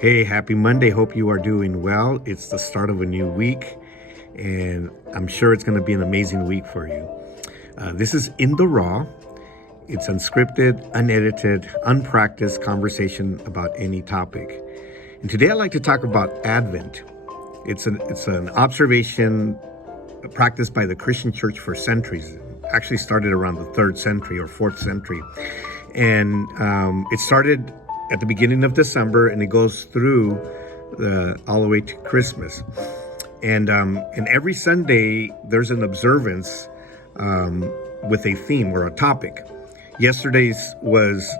Hey, happy Monday. Hope you are doing well. It's the start of a new week, and I'm sure it's going to be an amazing week for you. This is In the Raw. It's unscripted, unedited, unpracticed conversation about any topic. And today I'd like to talk about Advent. It's an observation practiced by the Christian church for centuries. It actually started around the 3rd century or 4th century. And it started at the beginning of December, and it goes through all the way to Christmas. And every Sunday, there's an observance with a theme or a topic. Yesterday's was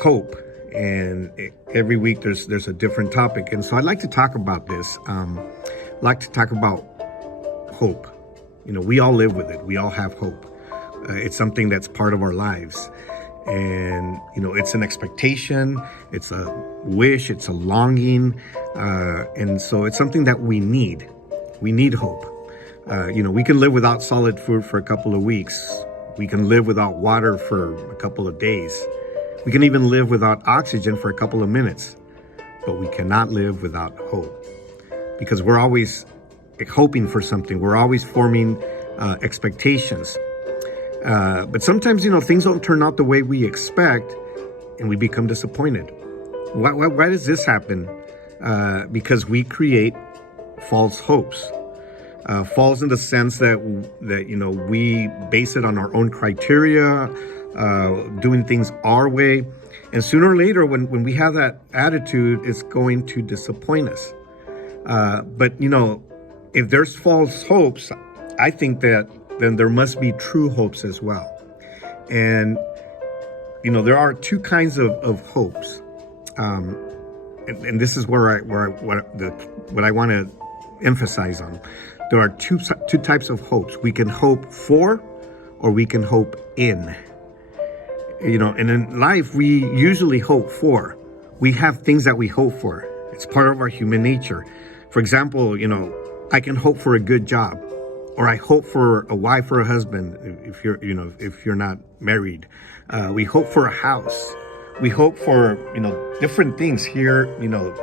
hope, and every week there's a different topic. And so I'd like to talk about this. I'd like to talk about hope. You know, we all live with it. We all have hope. It's something that's part of our lives. And, you know, it's an expectation, it's a wish, it's a longing. And so it's something that we need. We need hope. You know, we can live without solid food for a couple of weeks. We can live without water for a couple of days. We can even live without oxygen for a couple of minutes. But we cannot live without hope, because we're always hoping for something. We're always forming expectations. But sometimes, you know, things don't turn out the way we expect, and we become disappointed. Why does this happen? Because we create false hopes. False in the sense that you know, we base it on our own criteria, doing things our way. And sooner or later, when we have that attitude, it's going to disappoint us. But, you know, if there's false hopes, I think that then there must be true hopes as well. And, you know, there are two kinds of hopes. And this is what I want to emphasize on. There are two types of hopes. We can hope for, or we can hope in. You know, and in life, we usually hope for. We have things that we hope for. It's part of our human nature. For example, you know, I can hope for a good job, or I hope for a wife or a husband if you're not married. We hope for a house. We hope for, you know, different things here, you know,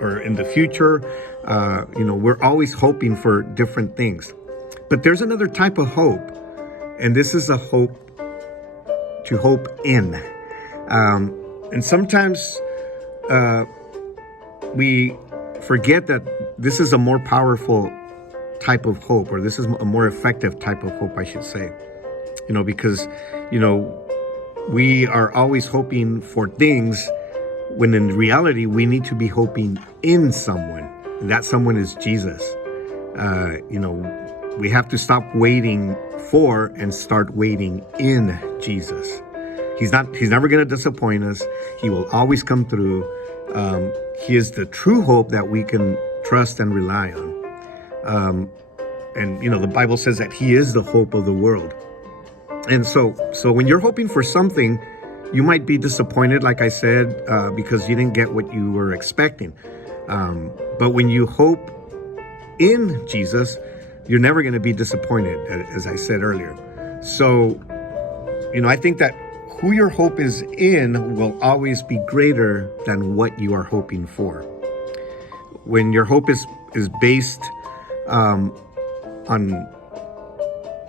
or in the future. You know, we're always hoping for different things. But there's another type of hope, and this is a hope to hope in. And sometimes we forget that this is a more powerful type of hope, or this is a more effective type of hope, I should say. You know, because, you know, we are always hoping for things when in reality we need to be hoping in someone, and that someone is Jesus. You know, we have to stop waiting for and start waiting in Jesus. He's never going to disappoint us. He will always come through. He is the true hope that we can trust and rely on. And, you know, the Bible says that he is the hope of the world. And so when you're hoping for something, you might be disappointed, like I said, because you didn't get what you were expecting. But when you hope in Jesus, you're never going to be disappointed, as I said earlier. So, you know, I think that who your hope is in will always be greater than what you are hoping for. When your hope is based on,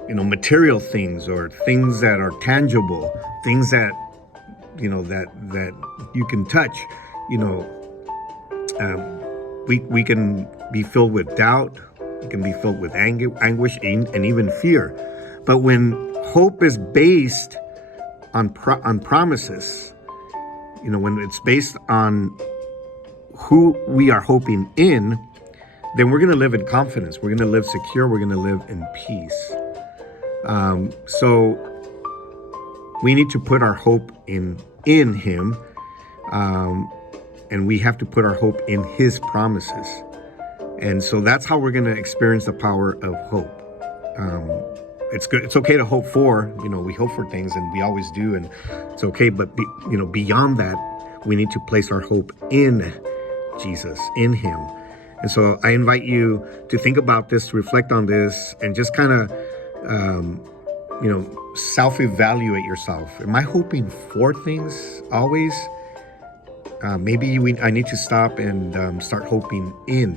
you know, material things, or things that are tangible, things that, you know, that you can touch, you know, we can be filled with doubt. We can be filled with anguish and even fear. But when hope is based on promises, you know, when it's based on who we are hoping in, then we're going to live in confidence. We're going to live secure. We're going to live in peace. So we need to put our hope in him, and we have to put our hope in his promises. And so that's how we're going to experience the power of hope. It's good. It's okay to hope for, you know, we hope for things, and we always do, and it's okay. But you know, beyond that, we need to place our hope in Jesus, in him. And so I invite you to think about this, to reflect on this, and just kind of, you know, self-evaluate yourself. Am I hoping for things always? I need to stop and start hoping in,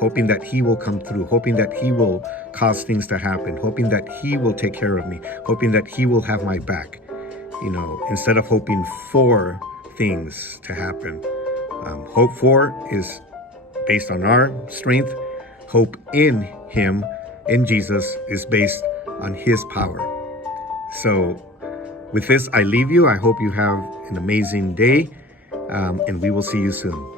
hoping that He will come through, hoping that He will cause things to happen, hoping that He will take care of me, hoping that He will have my back, instead of hoping for things to happen. Hope for is based on our strength. Hope in Him, in Jesus, is based on His power. So with this, I leave you. I hope you have an amazing day, and we will see you soon.